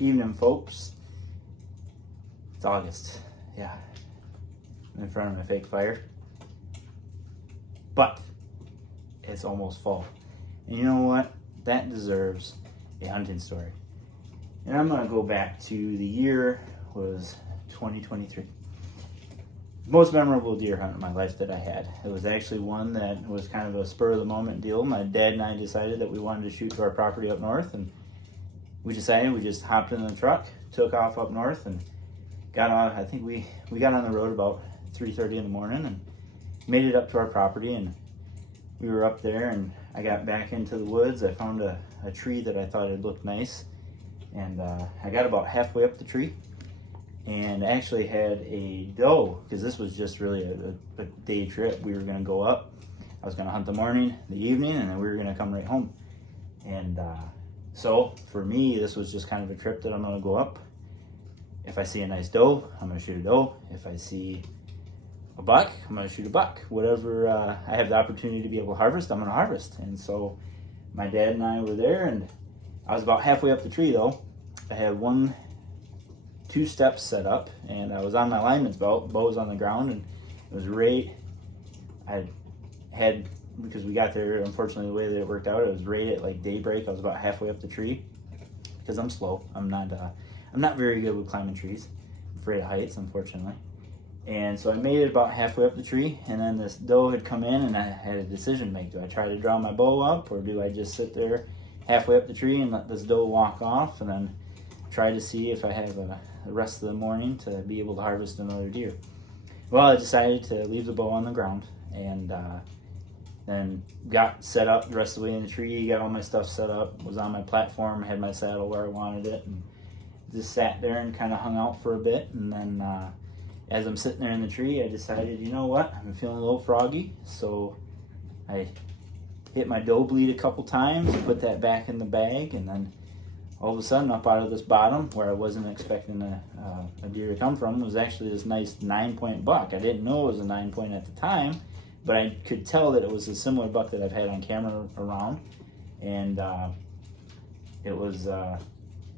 Evening, folks. It's August. Yeah. I'm in front of my fake fire. But it's almost fall. And you know what? That deserves a hunting story. And I'm going to go back to the year was 2023. Most memorable deer hunt in my life that I had. It was actually one that was kind of a spur of the moment deal. My dad and I decided that we wanted to shoot to our property up north, and we just hopped in the truck, took off up north, and got on. I think we got on the road about 3:30 in the morning and made it up to our property. And we were up there, and I got back into the woods. I found a tree that I thought it looked nice, and I got about halfway up the tree and actually had a doe, because this was just really a day trip. We were going to go up. I was going to hunt the morning, the evening, and then we were going to come right home. And so for me, this was just kind of a trip that I'm going to go up. If I see a nice doe, I'm going to shoot a doe. If I see a buck, I'm going to shoot a buck. Whatever I have the opportunity to be able to harvest, I'm going to harvest. And so my dad and I were there, and I was about halfway up the tree though. I had two steps set up, and I was on my lineman's belt, bow was on the ground, and it was right, because we got there, unfortunately the way that it worked out, it was right at like daybreak. I was about halfway up the tree, because I'm slow. I'm not very good with climbing trees. I'm afraid of heights, unfortunately. And so I made it about halfway up the tree, and then this doe had come in, and I had a decision to make. Do I try to draw my bow up, or do I just sit there halfway up the tree and let this doe walk off, and then try to see if I have the rest of the morning to be able to harvest another deer? Well, I decided to leave the bow on the ground, and then got set up the rest of the way in the tree, got all my stuff set up, was on my platform, had my saddle where I wanted it, and just sat there and kind of hung out for a bit. And then as I'm sitting there in the tree, I decided, you know what, I'm feeling a little froggy, so I hit my doe bleed a couple times, put that back in the bag, and then all of a sudden, up out of this bottom, where I wasn't expecting a deer to come from, was actually this nice 9-point buck. I didn't know it was a 9-point at the time, but I could tell that it was a similar buck that I've had on camera around. And he was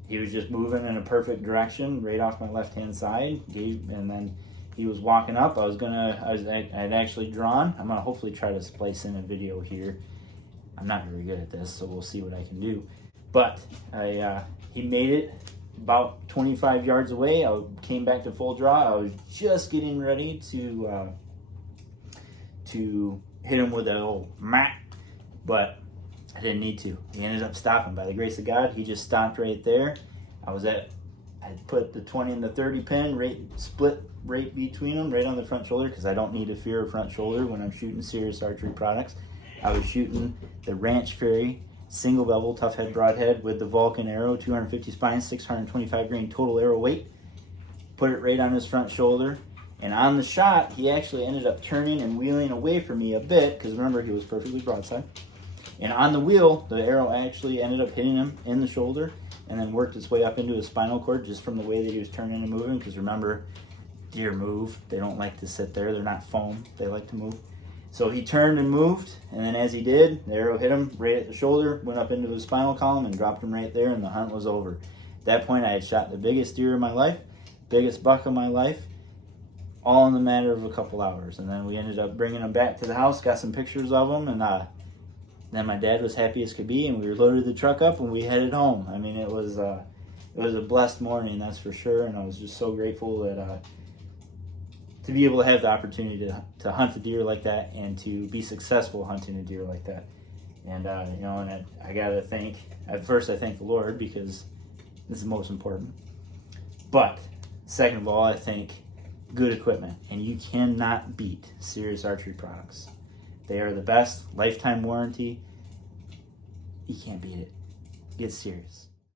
just moving in a perfect direction, right off my left-hand side. And then he was walking up. I'd actually drawn. I'm gonna hopefully try to splice in a video here. I'm not very good at this, so we'll see what I can do. But he made it about 25 yards away. I came back to full draw. I was just getting ready to hit him with a old mat, but I didn't need to. He ended up stopping. By the grace of God, he just stopped right there. I put the 20 and the 30 pin split right between them, right on the front shoulder, because I don't need to fear a front shoulder when I'm shooting Sirius archery products. I was shooting the Ranch Fairy single bevel tough head broadhead with the Vulcan arrow, 250 spines, 625 grain total arrow weight. Put it right on his front shoulder, and on the shot he actually ended up turning and wheeling away from me a bit, because remember, he was perfectly broadside. And on the wheel, the arrow actually ended up hitting him in the shoulder and then worked its way up into his spinal cord, just from the way that he was turning and moving, because remember, deer move. They don't like to sit there. They're not foam. They like to move. So he turned and moved, and then as he did, the arrow hit him right at the shoulder, went up into his spinal column, and dropped him right there, and the hunt was over. At that point, I had shot the biggest deer of my life, biggest buck of my life, all in the matter of a couple hours. And then we ended up bringing him back to the house, got some pictures of him, and then my dad was happy as could be, and we loaded the truck up, and we headed home. I mean, it was a blessed morning, that's for sure, and I was just so grateful that to be able to have the opportunity to hunt a deer like that, and to be successful hunting a deer like that. And I gotta thank, at first I thank the Lord, because this is most important. But second of all, I thank good equipment, and you cannot beat Sirius archery products. They are the best, lifetime warranty. You can't beat it. Get Sirius.